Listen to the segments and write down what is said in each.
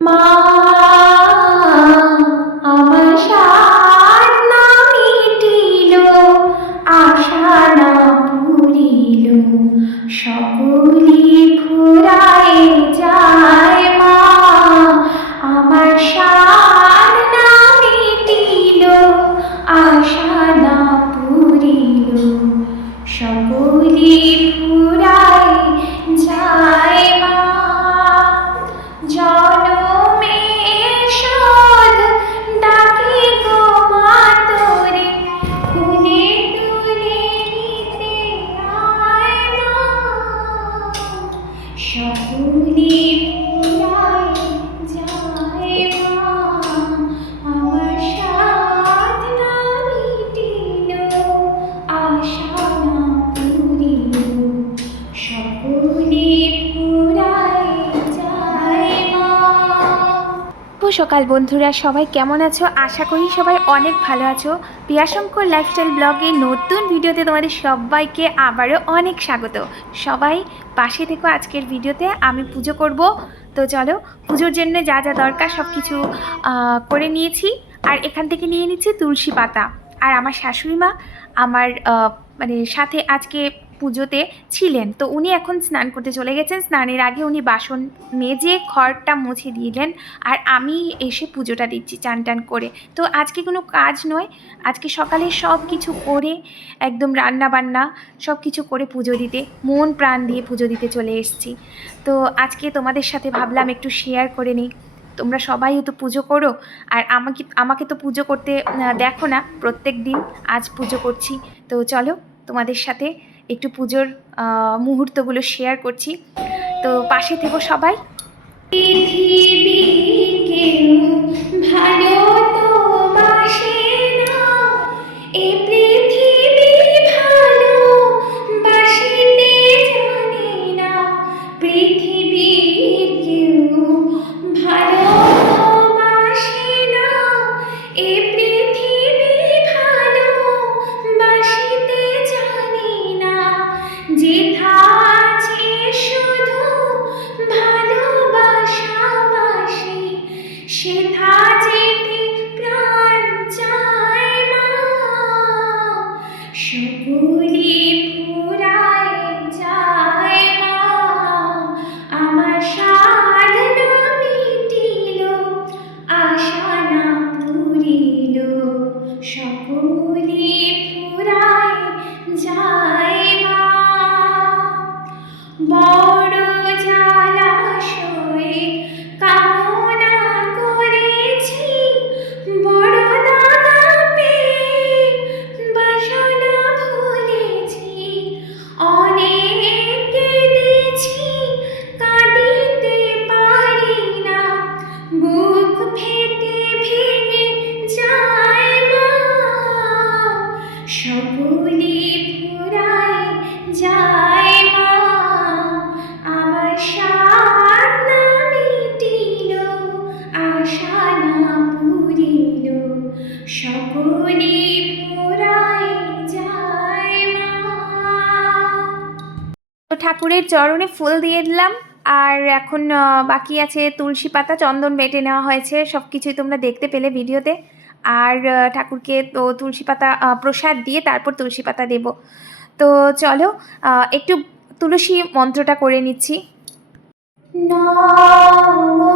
মা আমার সাত না মিটিল আশা সকলি বন্ধুরা, সবাই কেমন আছো? আশা করি সবাই অনেক ভালো আছো। পিয়াশঙ্কর লাইফস্টাইল ব্লগে নতুন ভিডিওতে তোমাদের সবাইকে আবারও অনেক স্বাগত। সবাই পাশে থেকো আজকের ভিডিওতে, আমি পুজো করব। তো চলো, পুজোর জন্য যা যা দরকার সব কিছু করে নিয়েছি। আর এখান থেকে নিয়ে নিচ্ছি তুলসী পাতা। আর আমার শাশুড়ি মা, আমার মানে সাথে আজকে পুজোতে ছিলেন। তো উনি এখন স্নান করতে চলে গেছেন। স্নানের আগে উনি বাসন মেজে খড়টা মুছে দিলেন আর আমি এসে পুজোটা দিচ্ছি চান টান করে। তো আজকে কোনো কাজ নয়। আজকে সকালে সব কিছু করে একদম রান্না বান্না সব কিছু করে পুজো দিতে, মন প্রাণ দিয়ে পুজো দিতে চলে এসেছি। তো আজকে তোমাদের সাথে ভাবলাম একটু শেয়ার করে নিই। তোমরা সবাই তো পুজো করো আর আমাকে আমাকে তো পুজো করতে দেখো না প্রত্যেক দিন। আজ পুজো করছি। তো চলো তোমাদের সাথে একটু পুজোর মুহূর্তগুলো শেয়ার করছি। তো পাশে থেকো সবাই। ভালো তো বাসে সকলি ফুরায় ঠাকুরের চরণে ফুল দিয়ে দিলাম। আর এখন বাকি আছে তুলসী পাতা, চন্দন বেটে নেওয়া হয়েছে। সব কিছুই তোমরা দেখতে পেলে ভিডিওতে। আর ঠাকুরকে তো তুলসী পাতা প্রসাদ দিয়ে তারপর তুলসী পাতা দেব। তো চলো একটু তুলসী মন্ত্রটা করে নিচ্ছি। নমো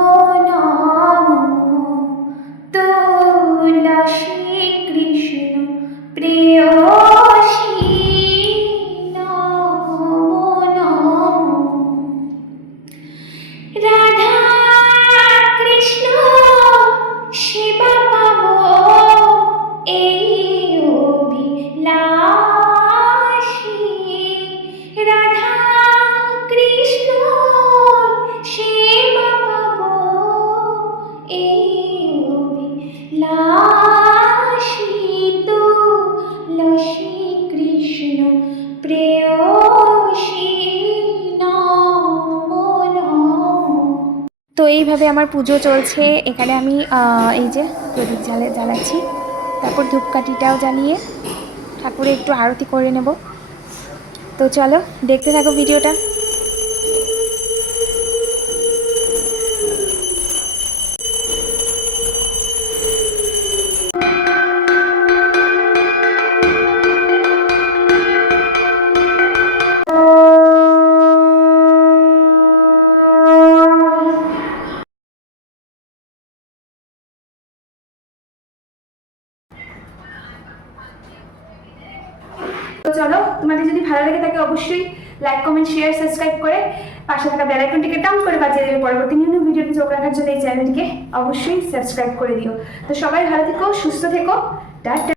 তো এইভাবে আমার পুজো চলছে। এখানে আমি এই যে প্রদীপ জ্বালে, জ্বালাচ্ছি। তারপর ধূপকাঠিটাও জ্বালিয়ে ঠাকুরে একটু আরতি করে নেব। তো চলো, দেখতে থাকো ভিডিওটা চলো তোমাদের যদি ভালো লাগে থাকে অবশ্যই লাইক কমেন্ট শেয়ার সাবস্ক্রাইব করে পাশে থাকা বেল আইকনটিকে টাউন করে বাজিয়ে দেবে। পরবর্তী নিউ নিউ ভিডিওটি চোখ রাখার জন্য এই চ্যানেলটিকে অবশ্যই সাবস্ক্রাইব করে দিও। তো সবাই ভালো থেকো, সুস্থ থেকো। টাটা।